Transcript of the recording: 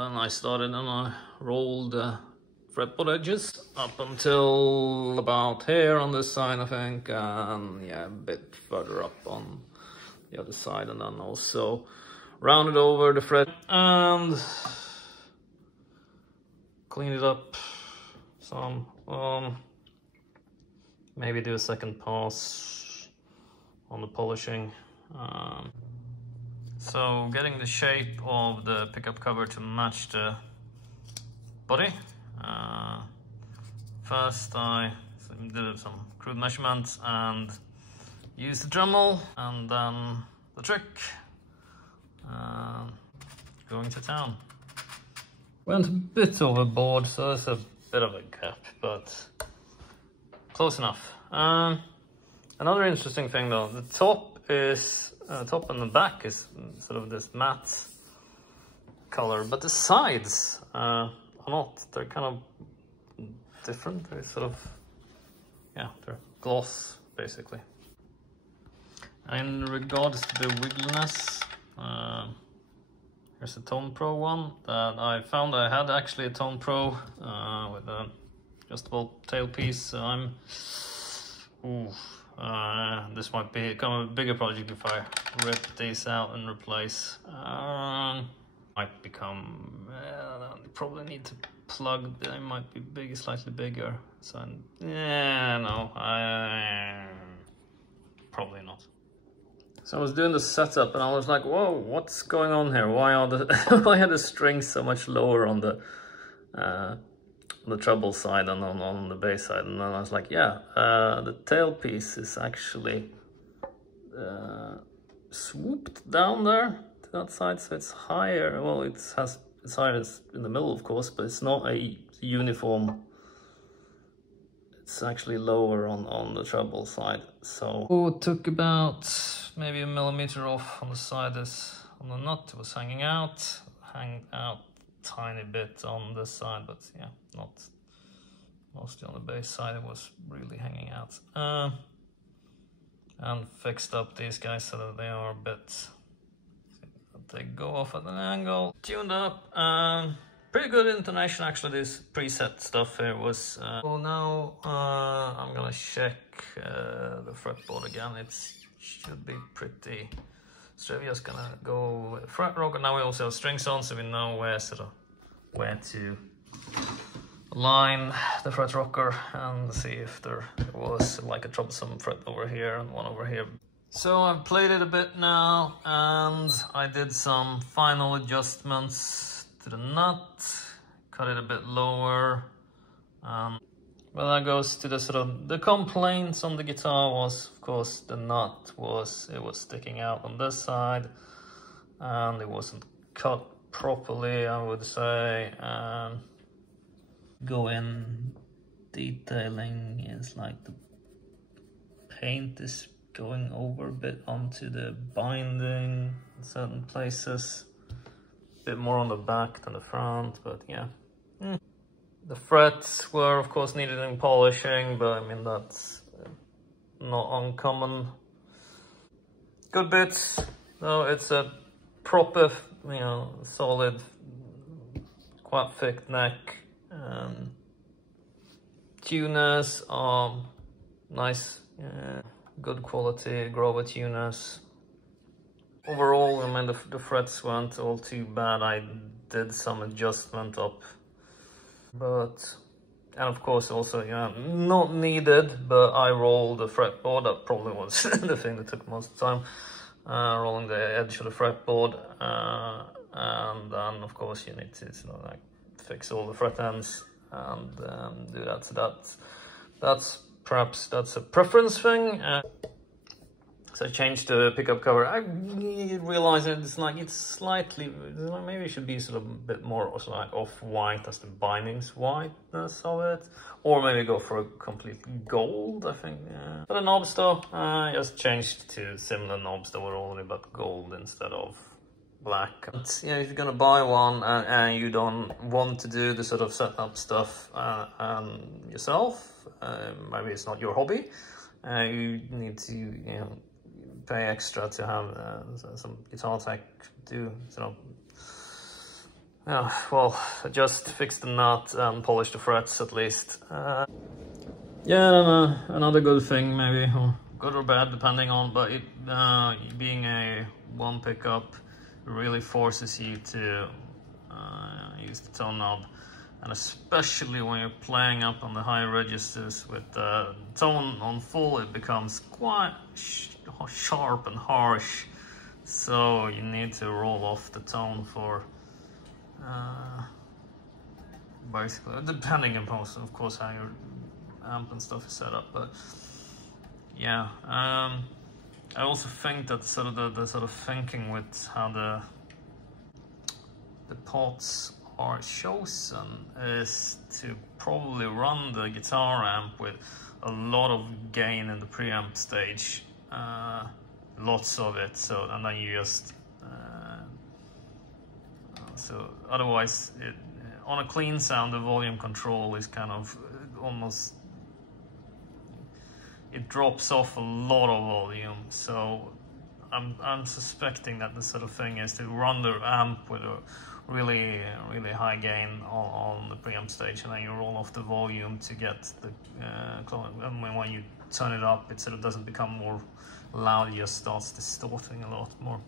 then I started and I rolled the fretboard edges up until about here on this side, I think, and yeah, a bit further up on the other side, and then also rounded over the fret and cleaned it up some. Maybe do a second pass on the polishing. So getting the shape of the pickup cover to match the body. First I did some crude measurements and used the Dremel, and then the trick, going to town. Went a bit overboard, so there's a bit of a gap, but close enough. Another interesting thing though, the top and the back is sort of this matte color, but the sides are not. They're kind of different. They're sort of, yeah, they're gloss basically. In regards to the wiggliness, here's a Tone Pro one that I found. I had actually a Tone Pro with a adjustable tailpiece. So this might become a bigger project if I rip these out and replace. Might become, probably need to plug. They might be big, slightly bigger. So yeah, no, probably not. So I was doing the setup and I was like, whoa, what's going on here? Why are the why are the strings so much lower on the treble side and on the bass side? And then I was like, yeah, the tailpiece is actually swooped down there to that side, so it's higher. Well, it's higher in the middle, of course, but it's not a uniform. It's actually lower on the treble side. So it took about maybe 1 millimeter off on the side. On the nut, it was hanging out tiny bit on this side, but yeah, not mostly on the bass side. It was really hanging out. And fixed up these guys so that they are a bit, they go off at an angle. Tuned up. Pretty good intonation actually. This preset stuff here was. Well, now I'm gonna check the fretboard again. It should be pretty. So we're just gonna go fret rocker. Now we also have strings on, so we know where to align the fret rocker and see if there was like a troublesome fret over here and one over here. So I've played it a bit now, and I did some final adjustments to the nut, cut it a bit lower. Well, that goes to the sort of the complaints on the guitar was, of course, the nut was sticking out on this side, and it wasn't cut properly, I would say. Go in detailing is like the paint is going over a bit onto the binding in certain places. A bit more on the back than the front, but yeah. The frets were, of course, needed in polishing, but I mean, that's not uncommon. Good bits, though. It's a proper, solid, quite thick neck. Tuners are nice, good quality Grover tuners. Overall, I mean, the frets weren't all too bad. I did some adjustment up. And of course also, not needed, but I rolled the fretboard. That probably was the thing that took most of the time, rolling the edge of the fretboard, and then of course you need to sort of like fix all the fret ends and do that. So that's a preference thing. So I changed the pickup cover. I realized it's slightly, maybe it should be sort of a bit more also like off-white as the bindings whiteness of it. Or maybe go for a complete gold, I think. Yeah. But the knobs though, I just changed to similar knobs that were only but gold instead of black. But, if you're gonna buy one and you don't want to do the sort of setup stuff yourself, maybe it's not your hobby, you need to, pay extra to have some guitar tech do sort of Yeah, well, I just fixed the nut and polished the frets at least. Yeah, and another good thing maybe, or good or bad depending on, but it being a one pickup really forces you to use the tone knob, and especially when you're playing up on the high registers with the tone on full, it becomes quite sharp and harsh, so you need to roll off the tone for basically, depending upon of course how your amp and stuff is set up, but yeah, I also think that sort of the sort of thinking with how the pots are chosen is to probably run the guitar amp with a lot of gain in the preamp stage, lots of it, so, and then you just so otherwise on a clean sound the volume control is kind of almost, it drops off a lot of volume, so I'm suspecting that the sort of thing is to run the amp with a really high gain on the preamp stage, and then you roll off the volume to get the when you turn it up, it sort of doesn't become more loud, it just starts distorting a lot more.